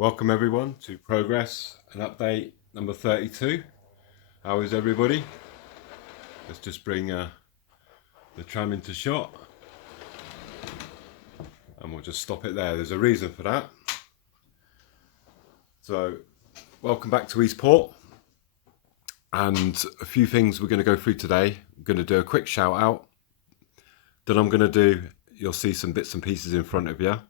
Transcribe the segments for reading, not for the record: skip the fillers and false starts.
Welcome everyone to Progress and Update number 32. How is everybody? Let's just bring the tram into shot and we'll just stop it there. There's a reason for that. So welcome back to Eastport, and a few things we're going to go through today. I'm going to do a quick shout out. Then I'm going to do, you'll see some bits and pieces in front of you,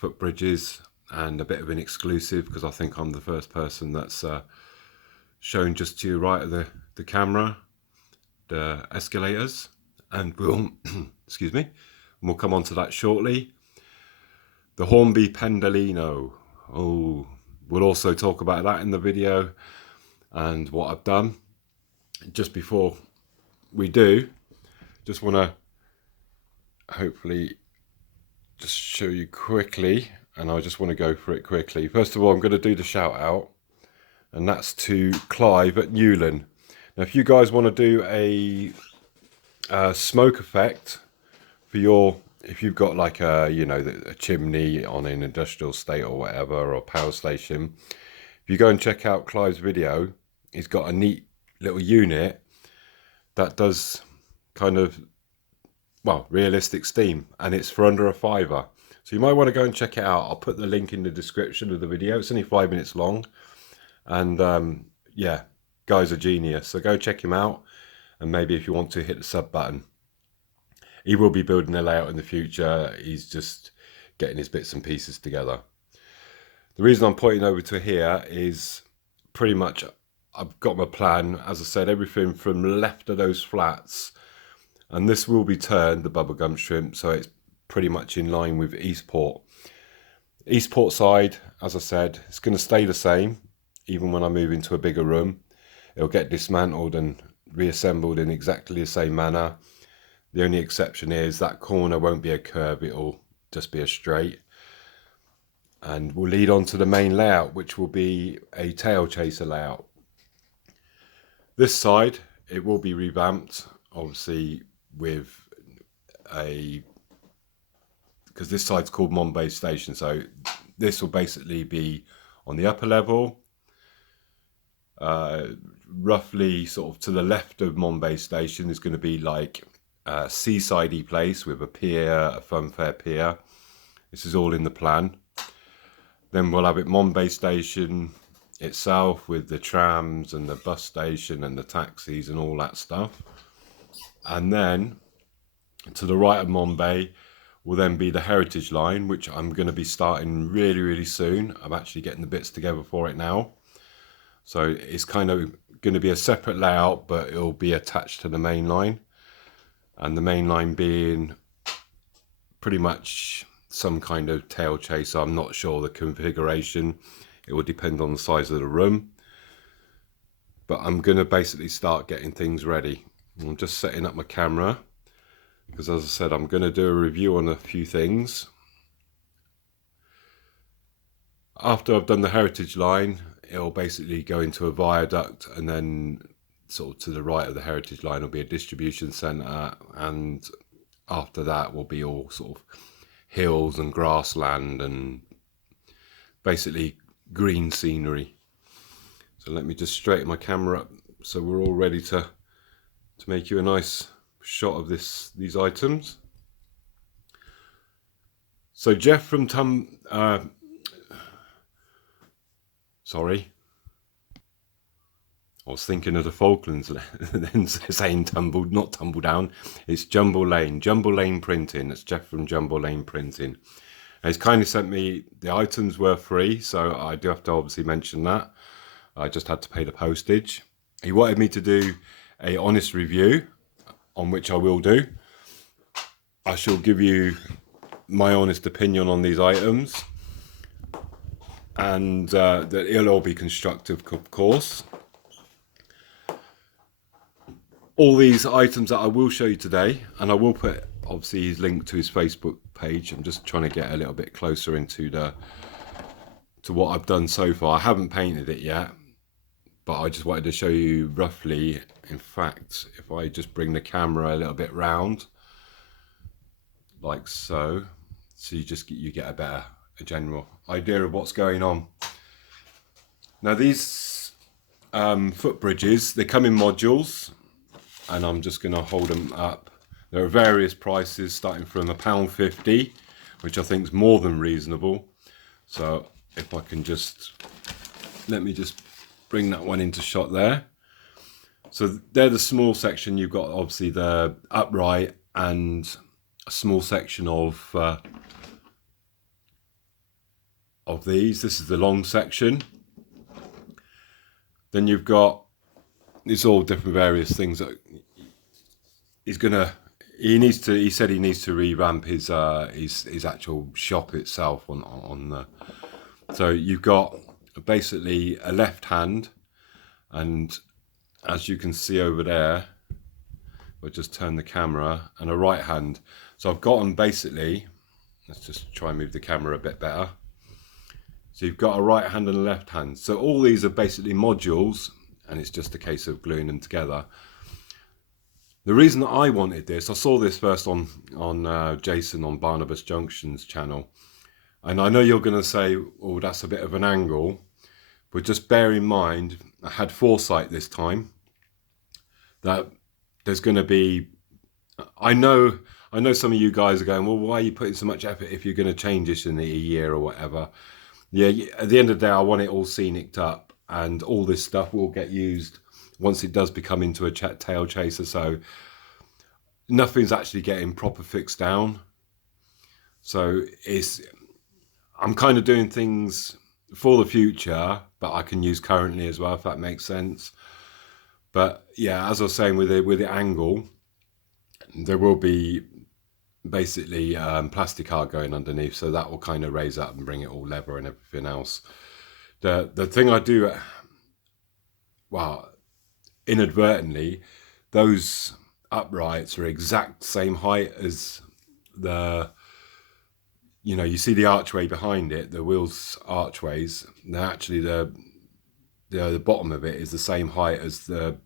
footbridges, and a bit of an exclusive because I think I'm the first person that's shown just to your right of the camera, the escalators, and we'll excuse me, and we'll come on to that shortly. The Hornby Pandalino, we'll also talk about that in the video and what I've done. Just before we do, just want to hopefully just show you quickly, and I just want to go for it quickly. First of all, I'm going to do the shout out, and that's to Clive at NEWLYN. Now, if you guys want to do a smoke effect for your, if you've got like a, you know, a chimney on an industrial estate or whatever, or power station, if you go and check out Clive's video, he's got a neat little unit that does kind of, well, realistic steam, and it's for under £5. So you might want to go and check it out. I'll put the link in the description of the video. It's only 5 minutes long. And yeah, guy's a genius. So go check him out. And maybe if you want to, hit the sub button. He will be building a layout in the future. He's just getting his bits and pieces together. The reason I'm pointing over to here is pretty much I've got my plan. As I said, everything from left of those flats. And this will be turned, the bubblegum shrimp, so it's pretty much in line with Eastport. Eastport side, as I said, it's going to stay the same. Even when I move into a bigger room, it'll get dismantled and reassembled in exactly the same manner. The only exception is that corner won't be a curve, it'll just be a straight. And we'll lead on to the main layout, which will be a tail chaser layout. This side, it will be revamped, obviously, with a, because this side's called Monbay Station, so this will basically be on the upper level, roughly sort of to the left of Monbay Station is going to be like a seasidey place with a pier, a funfair pier. This is all in the plan. Then we'll have it Monbay Station itself with the trams and the bus station and the taxis and all that stuff. And then to the right of Monbay will then be the heritage line, which I'm going to be starting really soon. I'm actually getting the bits together for it now. So it's kind of going to be a separate layout, but it'll be attached to the main line. And the main line being pretty much some kind of tail chaser. I'm not sure the configuration. It will depend on the size of the room. But I'm going to basically start getting things ready. I'm just setting up my camera, because as I said, I'm going to do a review on a few things. After I've done the heritage line, it'll basically go into a viaduct, and then sort of to the right of the heritage line will be a distribution centre, and after that will be all sort of hills and grassland and basically green scenery. So let me just straighten my camera up so we're all ready to make you a nice shot of these items. So Jeff from sorry, I was thinking of the Falklands then saying not tumble down. It's Jumble Lane Printing. That's Jeff from Jumble Lane Printing. And he's kindly sent me, the items were free, so I do have to obviously mention that. I just had to pay the postage. He wanted me to do a honest review, on which I will do. I shall give you my honest opinion on these items, and that it'll all be constructive, of course. All these items that I will show you today, and I will put obviously his link to his Facebook page. I'm just trying to get a little bit closer into to what I've done so far. I haven't painted it yet, but I just wanted to show you roughly. In fact, if I just bring the camera a little bit round like so, you get a better a general idea of what's going on. Now these footbridges, they come in modules, and I'm just going to hold them up. There are various prices starting from £1.50, which I think is more than reasonable. So if I can just, let me just bring that one into shot there. So they're the small section. You've got obviously the upright and a small section of these. This is the long section. Then you've got, it's all different various things that he's gonna, he said he needs to revamp his actual shop itself on the, so you've got basically a left hand, and as you can see over there, we'll just turn the camera, and a right hand. So I've got them basically, let's just try and move the camera a bit better. So you've got a right hand and a left hand. So all these are basically modules, and it's just a case of gluing them together. The reason that I wanted this, I saw this first on Jason on Barnabas Junction's channel. And I know you're going to say, oh, that's a bit of an angle. But just bear in mind, I had foresight this time, that there's going to be, I know some of you guys are going, well, why are you putting so much effort if you're going to change this in a year or whatever? Yeah, at the end of the day, I want it all scenic up, and all this stuff will get used once it does become into a tail chaser. So nothing's actually getting proper fixed down. So I'm kind of doing things for the future, but I can use currently as well, if that makes sense. But yeah, as I was saying, with the angle, there will be basically plastic art going underneath, so that will kind of raise up and bring it all level and everything else. The thing I do, well, inadvertently, those uprights are exact same height as the, you know, you see the archway behind it, the wheels archways. They're actually the bottom of it is the same height as the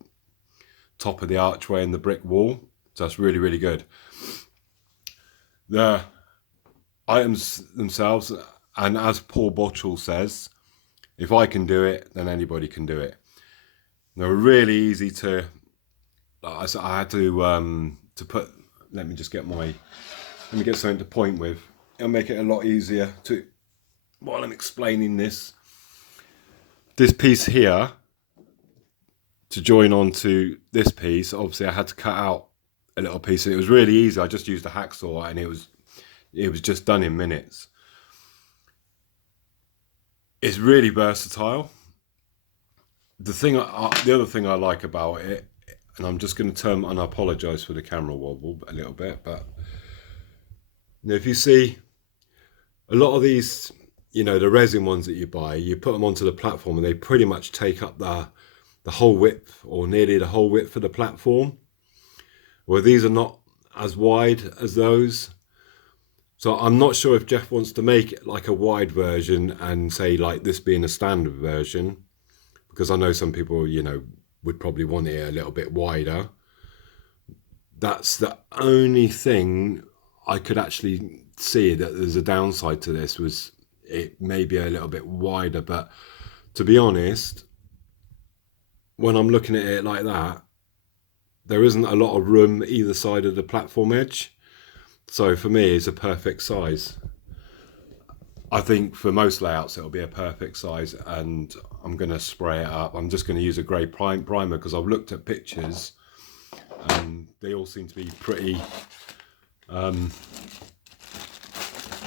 top of the archway and the brick wall. So that's really, really good. The items themselves, and as Paul Bottrell says, if I can do it, then anybody can do it. They're really easy to, I had to put, let me just get let me get something to point with. It'll make it a lot easier to, while I'm explaining this. This piece here, to join onto this piece, obviously I had to cut out a little piece, and it was really easy. I just used a hacksaw, and it was just done in minutes. It's really versatile. The other thing I like about it, and I'm just going to turn, and I apologise for the camera wobble a little bit, but if you see a lot of these, you know, the resin ones that you buy, you put them onto the platform and they pretty much take up the whole width, or nearly the whole width of the platform. Well, these are not as wide as those. So I'm not sure if Jeff wants to make it like a wide version and say like this being a standard version, because I know some people, you know, would probably want it a little bit wider. That's the only thing I could actually see that there's a downside to this, was it may be a little bit wider. But to be honest, when I'm looking at it like that, there isn't a lot of room either side of the platform edge. So for me, it's a perfect size. I think for most layouts, it'll be a perfect size, and I'm going to spray it up. I'm just going to use a grey primer, because I've looked at pictures and they all seem to be pretty,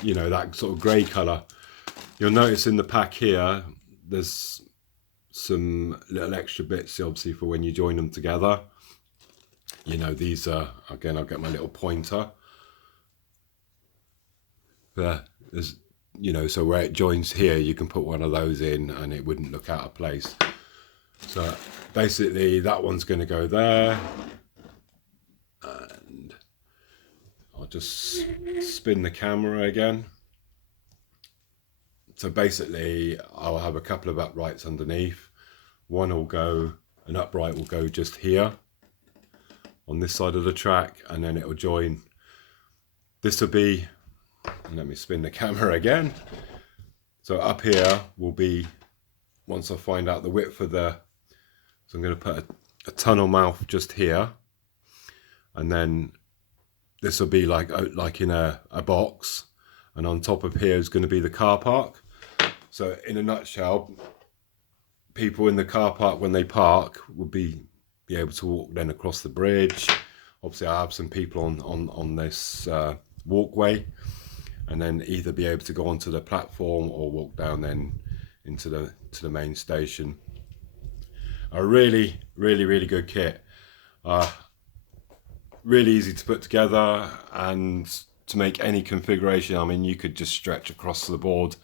you know, that sort of grey colour. You'll notice in the pack here, there's some little extra bits, obviously, for when you join them together. You know, these are, again, I'll get my little pointer. There's, you know, so where it joins here, you can put one of those in and it wouldn't look out of place. So basically that one's going to go there, and I'll just spin the camera again. So basically I'll have a couple of uprights underneath. One will go, an upright will go just here on this side of the track, and then it will join. This will be, let me spin the camera again. So up here will be, once I find out the width of the, so I'm going to put a tunnel mouth just here, and then this will be like in a box, and on top of here is going to be the car park. So in a nutshell, people in the car park when they park will be able to walk then across the bridge. Obviously I have some people on this walkway, and then either be able to go onto the platform or walk down then into the main station. A really good kit. Really easy to put together, and to make any configuration. I mean, you could just stretch across the board,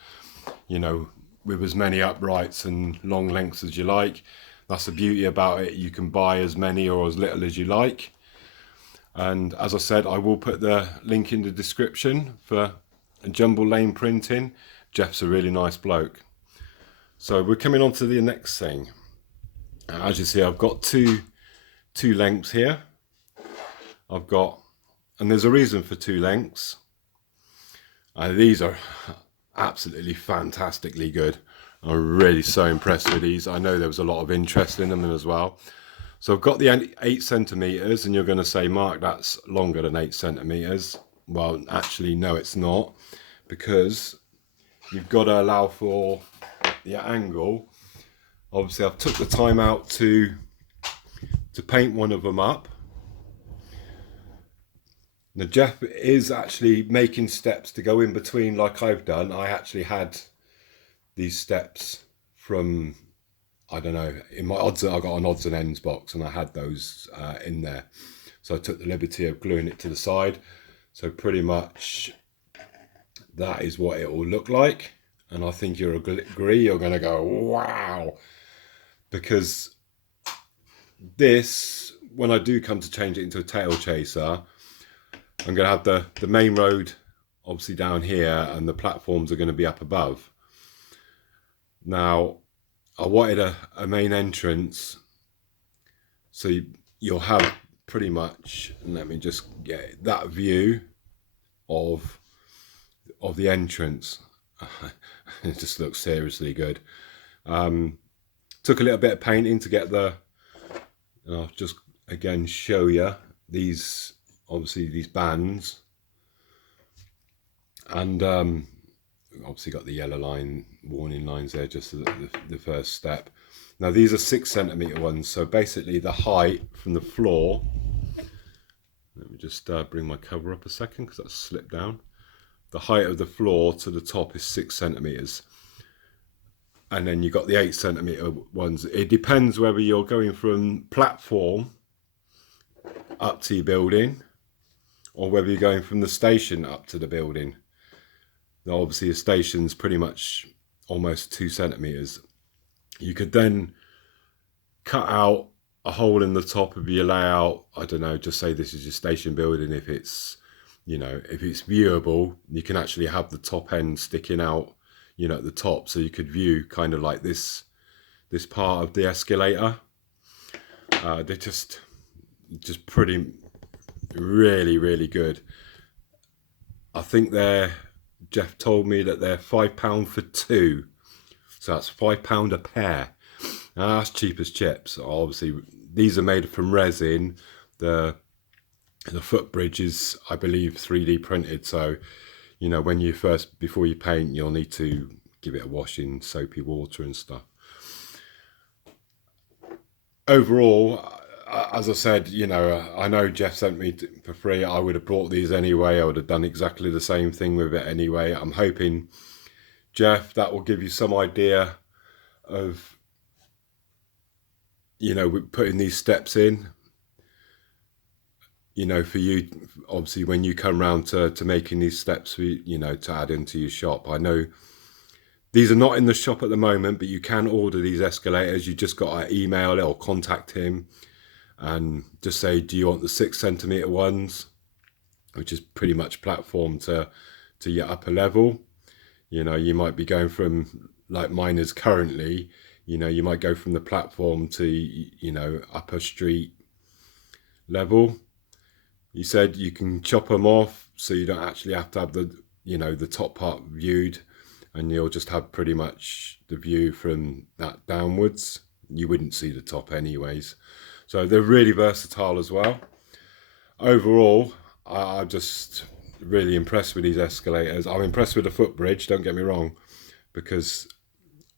you know, with as many uprights and long lengths as you like. That's the beauty about it. You can buy as many or as little as you like. And as I said, I will put the link in the description for Jumble Lane Printing. Jeff's a really nice bloke. So we're coming on to the next thing. As you see, I've got two lengths here. I've got, and there's a reason for two lengths. These are absolutely fantastically good. I'm really so impressed with these. I know there was a lot of interest in them as well. So I've got the 8 centimeters, and you're going to say, Mark, that's longer than 8 centimeters. Well, actually, no, it's not, because you've got to allow for the angle. Obviously, I've took the time out to paint one of them up. Now Jeff is actually making steps to go in between like I've done. I actually had these steps from, I don't know, in my odds, I got an odds and ends box, and I had those in there. So I took the liberty of gluing it to the side. So pretty much that is what it will look like. And I think you'll agree, you're going to go, wow. Because this, when I do come to change it into a tail chaser, I'm going to have the main road obviously down here, and the platforms are going to be up above. Now, I wanted a main entrance, so you'll have pretty much, let me just get that view of the entrance. It just looks seriously good. Took a little bit of painting to get and I'll just again show you these, obviously these bands, and obviously got the yellow line warning lines there, just the first step. Now these are 6 centimeter ones, so basically the height from the floor, let me just bring my cover up a second because that's slipped down. The height of the floor to the top is 6 centimeters, and then you've got the 8 centimeter ones. It depends whether you're going from platform up to your building, or whether you're going from the station up to the building. Now obviously a station's pretty much almost 2 centimeters. You could then cut out a hole in the top of your layout. I don't know, just say this is your station building. If it's, you know, if it's viewable, you can actually have the top end sticking out, you know, at the top, so you could view kind of like this part of the escalator. They're just pretty, really good. I think Jeff told me that they're £5 for 2, so that's £5 a pair. Now that's cheap as chips. Obviously these are made from resin. The Footbridge is, I believe, 3D printed, so you know, when you before you paint, you'll need to give it a wash in soapy water and stuff. Overall, as I said, you know, I know Jeff sent me for free. I would have brought these anyway. I would have done exactly the same thing with it anyway. I'm hoping, Jeff, that will give you some idea of, you know, putting these steps in. You know, for you, obviously, when you come round to making these steps, you know, to add into your shop. I know these are not in the shop at the moment, but you can order these escalators. You just got to email it or contact him and just say, do you want the 6 centimeter ones, which is pretty much platform to your upper level. You know, you might be going from, like mine is currently, you know, you might go from the platform to, you know, upper street level. He said you can chop them off, so you don't actually have to have the, you know, the top part viewed. and you'll just have pretty much the view from that downwards. You wouldn't see the top anyways. So they're really versatile as well. Overall, I'm just really impressed with these escalators. I'm impressed with the Footbridge, don't get me wrong, because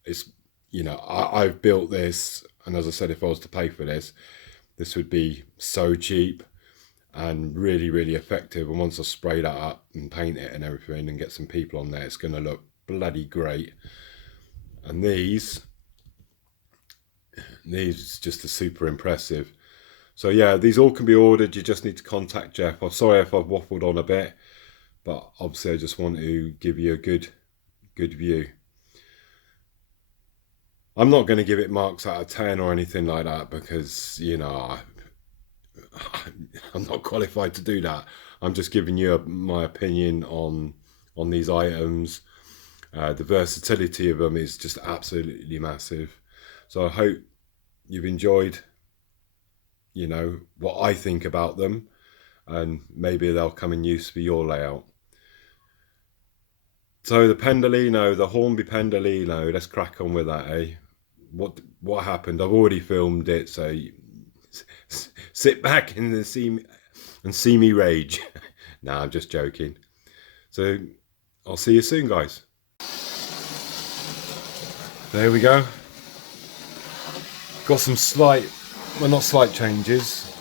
it's, you know, I've built this, and as I said, if I was to pay for this, this would be so cheap and really, really effective. And once I spray that up and paint it and everything and get some people on there, it's going to look bloody great. And these just are super impressive. So yeah, these all can be ordered. You just need to contact Jeff. I'm sorry if I've waffled on a bit, but obviously I just want to give you a good view. I'm not going to give it marks out of 10 or anything like that, because, you know, I'm not qualified to do that. I'm just giving you my opinion on these items. The versatility of them is just absolutely massive. So I hope you've enjoyed, you know, what I think about them, and maybe they'll come in use for your layout. So the Pandalino, the Hornby Pandalino, let's crack on with that, eh? What happened? I've already filmed it, so sit back and see me rage. Nah, I'm just joking. So I'll see you soon, guys. There we go. Got some slight, well, not slight changes.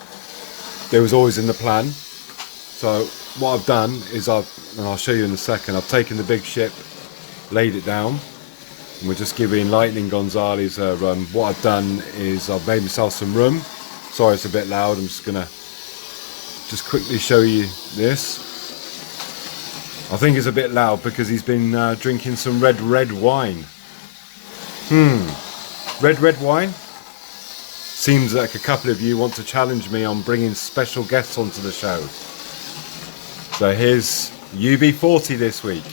There was always in the plan. So what I've done is and I'll show you in a second, I've taken the big ship, laid it down, and we're just giving Lightning Gonzalez a run. What I've done is I've made myself some room. Sorry it's a bit loud, I'm just gonna quickly show you this. I think it's a bit loud because he's been drinking some red wine. Red wine? Seems like a couple of you want to challenge me on bringing special guests onto the show. So here's UB40 this week.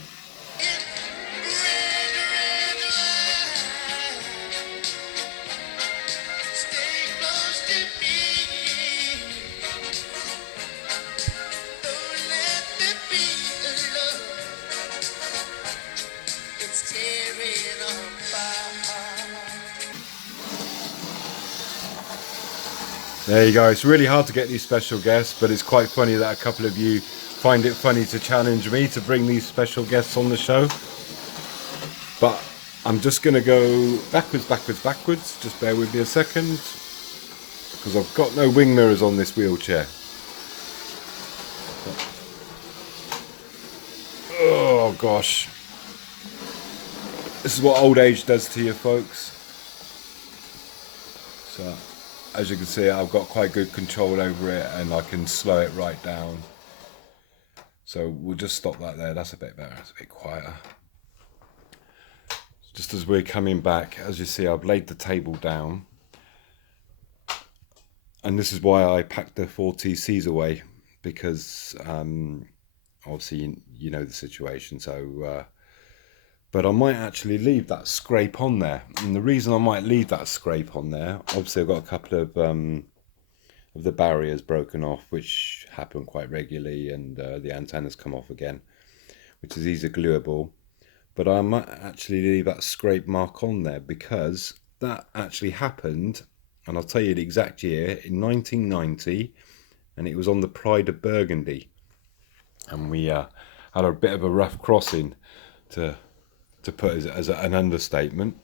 There you go. It's really hard to get these special guests, but it's quite funny that a couple of you find it funny to challenge me to bring these special guests on the show. But I'm just going to go backwards. Just bear with me a second, because I've got no wing mirrors on this wheelchair. Oh gosh. This is what old age does to you, folks. So, as you can see, I've got quite good control over it, and I can slow it right down. So we'll just stop that there. That's a bit better. It's a bit quieter. Just as we're coming back, as you see, I've laid the table down. And this is why I packed the 4TCs away, because obviously you know the situation. So, but I might actually leave that scrape on there. And the reason I might leave that scrape on there, obviously I've got a couple of the barriers broken off, which happen quite regularly, and the antennas come off again, which is easily glueable. But I might actually leave that scrape mark on there, because that actually happened, and I'll tell you the exact year, in 1990, and it was on the Pride of Burgundy. And we had a bit of a rough crossing, to put as an understatement.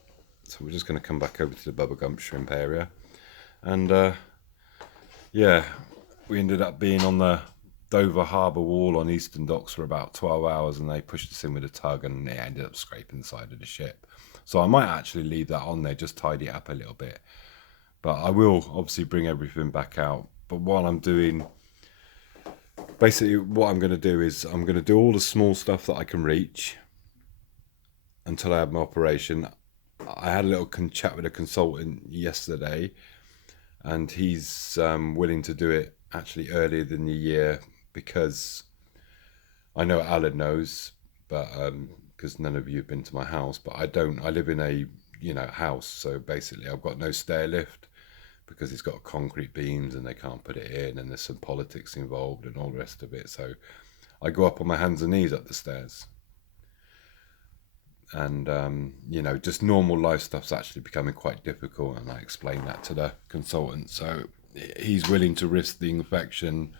So we're just going to come back over to the Bubblegum shrimp area, and yeah, we ended up being on the Dover Harbour Wall on Eastern Docks for about 12 hours, and they pushed us in with a tug, and it ended up scraping the side of the ship. So I might actually leave that on there, just tidy it up a little bit. But I will obviously bring everything back out. But while I'm doing, basically what I'm going to do is I'm going to do all the small stuff that I can reach until I have my operation. I had a little chat with a consultant yesterday, and he's willing to do it actually earlier than the year, because I know Alan knows, but because none of you have been to my house, but I live in a, you know, house, so basically I've got no stair lift, because it's got concrete beams and they can't put it in, and there's some politics involved and all the rest of it. So I go up on my hands and knees up the stairs. and you know, just normal life stuff's actually becoming quite difficult, and I explained that to the consultant. So he's willing to risk the infection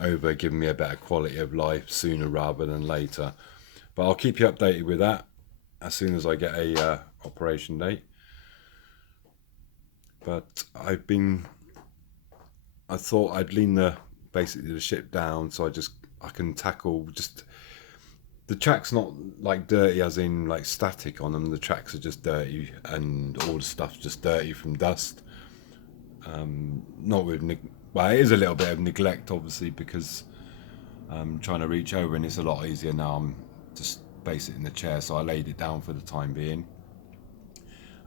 over giving me a better quality of life sooner rather than later. But I'll keep you updated with that as soon as I get a operation date. But I thought I'd lean basically the ship down so I can tackle just the track's not like dirty as in like static on them. The tracks are just dirty, and all the stuff's just dirty from dust. Not with well, it is a little bit of neglect obviously, because I'm trying to reach over, and it's a lot easier now. I'm just basically in the chair, so I laid it down for the time being.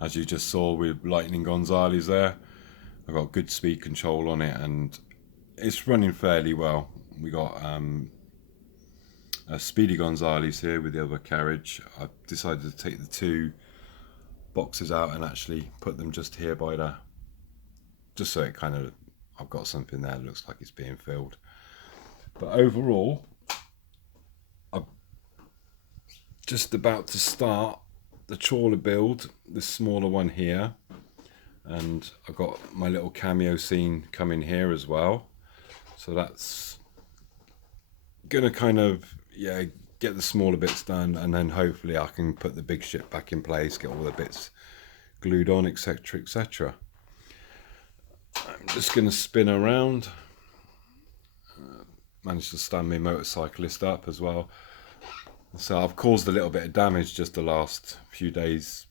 As you just saw with Lightning Gonzalez there, I've got good speed control on it, and it's running fairly well. We got a Speedy Gonzalez here with the other carriage. I've decided to take the 2 boxes out and actually put them just here by just so it kind of, I've got something there that looks like it's being filled. But overall, I'm just about to start the trawler build, the smaller one here, and I've got my little cameo scene coming here as well. So that's gonna kind of, yeah, get the smaller bits done, and then hopefully I can put the big ship back in place, get all the bits glued on, etc, etc. I'm just gonna spin around. Managed to stand my motorcyclist up as well. So I've caused a little bit of damage just the last few days,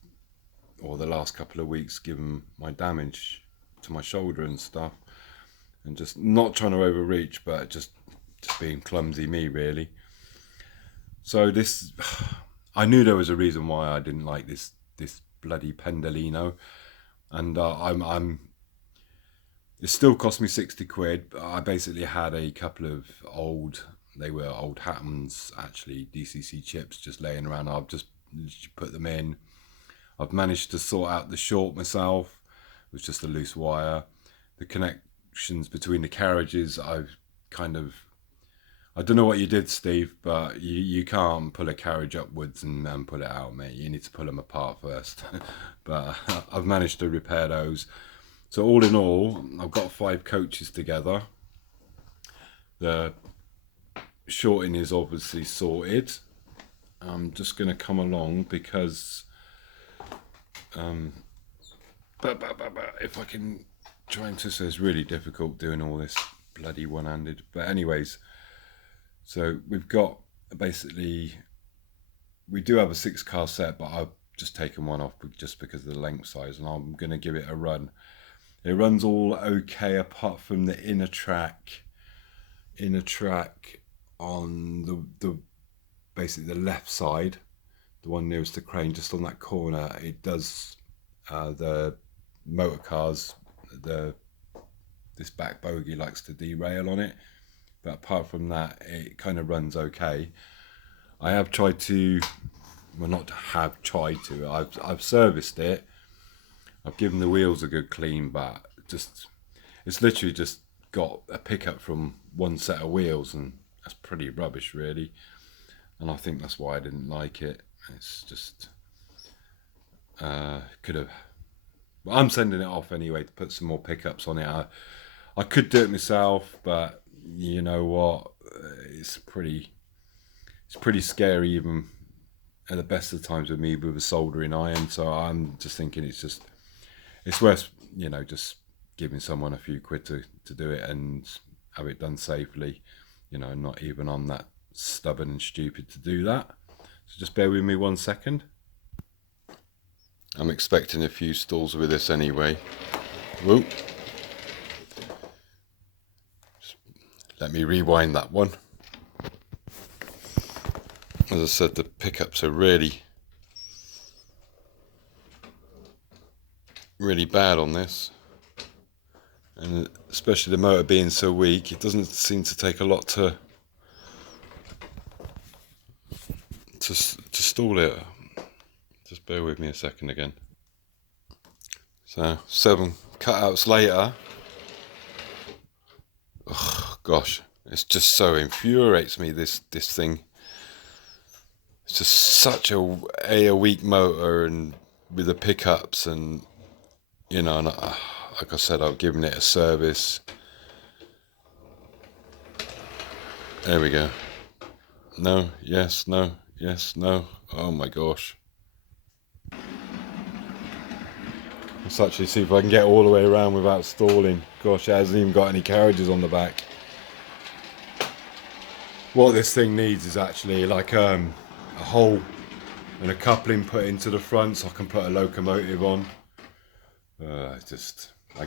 or the last couple of weeks, given my damage to my shoulder and stuff, and just not trying to overreach, but just being clumsy me really. So this, I knew there was a reason why I didn't like this bloody Pandalino, and it still cost me 60 quid. I basically had a couple of they were old Hattons, actually, DCC chips just laying around. I've just put them in. I've managed to sort out the short myself. It was just a loose wire. The connections between the carriages, I've kind of, I don't know what you did, Steve, but you can't pull a carriage upwards and pull it out, mate. You need to pull them apart first. But I've managed to repair those. So all in all, I've got 5 coaches together. The shorting is obviously sorted. I'm just going to come along because if I can try and twist it, it's really difficult doing all this bloody one-handed. But anyways, so we've got basically, we do have a 6-car set, but I've just taken one off just because of the length size, and I'm going to give it a run. It runs all okay apart from the inner track on the basically the left side, the one nearest the crane, just on that corner. It does the motor cars, this back bogie likes to derail on it, but apart from that, it kind of runs okay. I have tried to, well, not have tried to, I've serviced it. I've given the wheels a good clean, but it's literally just got a pickup from one set of wheels, and that's pretty rubbish really. And I think that's why I didn't like it. It's just could have. Well, I'm sending it off anyway to put some more pickups on it. I could do it myself, but you know what? It's pretty scary even at the best of times with me with a soldering iron. So I'm just thinking it's worth, you know, just giving someone a few quid to do it and have it done safely, you know, not even I'm that stubborn and stupid to do that. So just bear with me 1 second. I'm expecting a few stalls with this anyway. Whoop. Let me rewind that one. As I said, the pickups are really bad on this, and especially the motor being so weak, it doesn't seem to take a lot to stall it. Just bear with me a second again. So 7 cutouts later, oh gosh, it's just so infuriates me, this thing. It's It's just such a weak motor, and with the pickups, and you know, and like I said, I've given it a service. There we go. No, yes, no, yes, no. Oh my gosh. Let's actually see if I can get all the way around without stalling. Gosh, it hasn't even got any carriages on the back. What this thing needs is actually like a hole and a coupling put into the front so I can put a locomotive on. I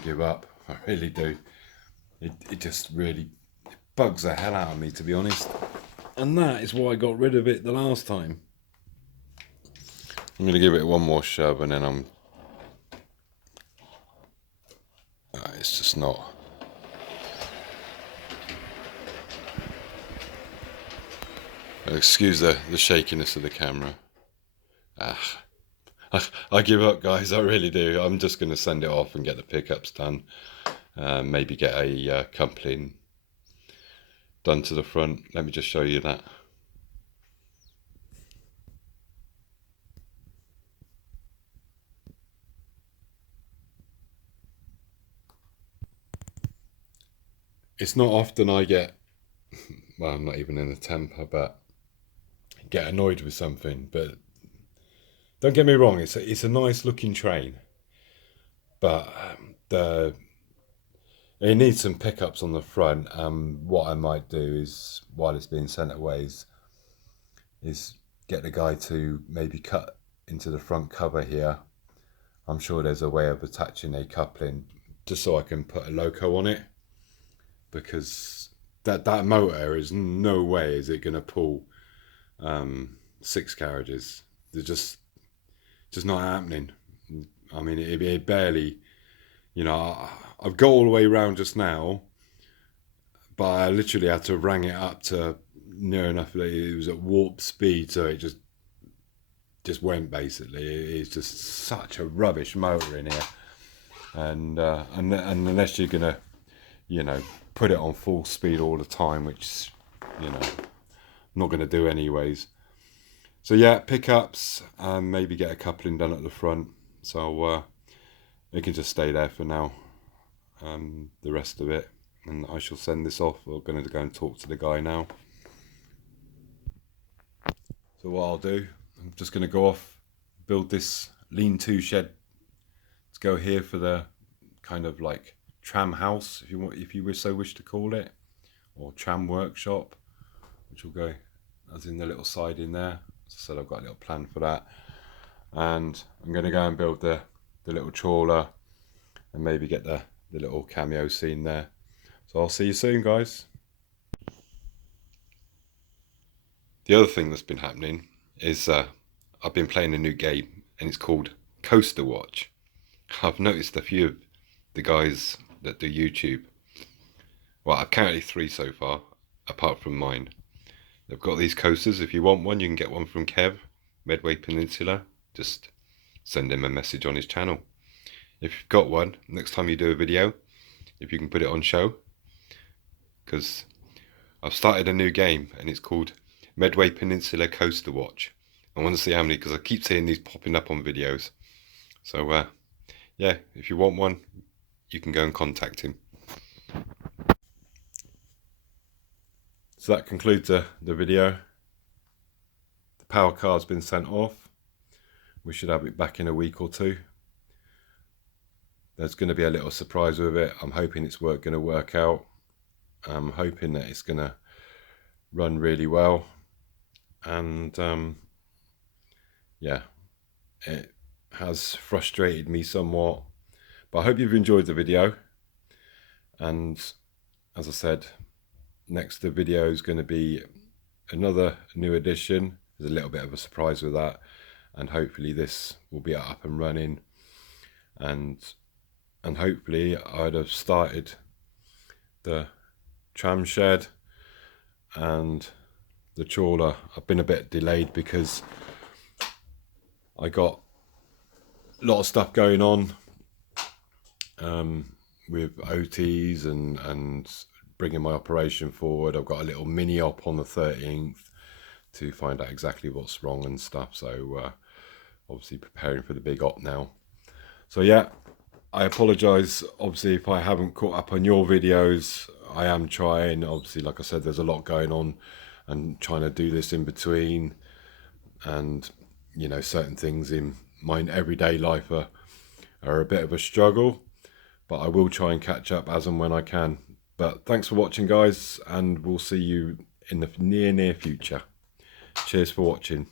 give up. I really do. It just really bugs the hell out of me, to be honest. And that is why I got rid of it the last time. I'm going to give it one more shove, and then it's just not. Excuse the shakiness of the camera. I give up, guys. I really do. I'm just going to send it off and get the pickups done. Maybe get a coupling done to the front. Let me just show you that. It's not often I get, well, I'm not even in a temper, but get annoyed with something. But don't get me wrong, it's a nice looking train, but it needs some pickups on the front. What I might do is, while it's being sent away, is get the guy to maybe cut into the front cover here. I'm sure there's a way of attaching a coupling just so I can put a loco on it, because that motor is no way is it going to pull 6 carriages. They're just not happening. I mean, it barely, you know, I've got all the way around just now, but I literally had to wrang it up to near enough that it was at warp speed, so it just went, basically. It's just such a rubbish motor in here, and unless you're gonna, you know, put it on full speed all the time, which, you know, I'm not gonna do anyways. So yeah, pickups, maybe get a coupling done at the front, so it can just stay there for now. The rest of it, and I shall send this off. We're going to go and talk to the guy now. So what I'll do, I'm just going to go off, build this lean-to shed to go here for the kind of like tram house, if you so wish to call it, or tram workshop, which will go as in the little side in there. As I said, I've got a little plan for that, and I'm going to go and build the little trawler and maybe get the little cameo scene there. So I'll see you soon, guys. The other thing that's been happening is I've been playing a new game, and it's called Coast.Watch. I've noticed a few of the guys that do YouTube, well, I've counted 3 so far, apart from mine. They've got these coasters. If you want one, you can get one from Kev, Medway Peninsula. Just send him a message on his channel. If you've got one, next time you do a video, if you can put it on show, because I've started a new game and it's called Medway Peninsula Coast.Watch. I want to see how many, because I keep seeing these popping up on videos. So yeah, if you want one, you can go and contact him. So that concludes the video. The power card's been sent off. We should have it back in a week or 2. There's going to be a little surprise with it. I'm hoping it's going to work out. I'm hoping that it's going to run really well. And yeah, it has frustrated me somewhat. But I hope you've enjoyed the video. And as I said, next the video is going to be another new edition. There's a little bit of a surprise with that. And hopefully this will be up and running. And hopefully I'd have started the tram shed and the trawler. I've been a bit delayed because I got a lot of stuff going on with OTs and bringing my operation forward. I've got a little mini op on the 13th, to find out exactly what's wrong and stuff. So obviously preparing for the big op now. So yeah, I apologise obviously if I haven't caught up on your videos. I am trying. Obviously, like I said, there's a lot going on and trying to do this in between, and you know, certain things in my everyday life are a bit of a struggle, but I will try and catch up as and when I can. But thanks for watching, guys, and we'll see you in the near future. Cheers for watching.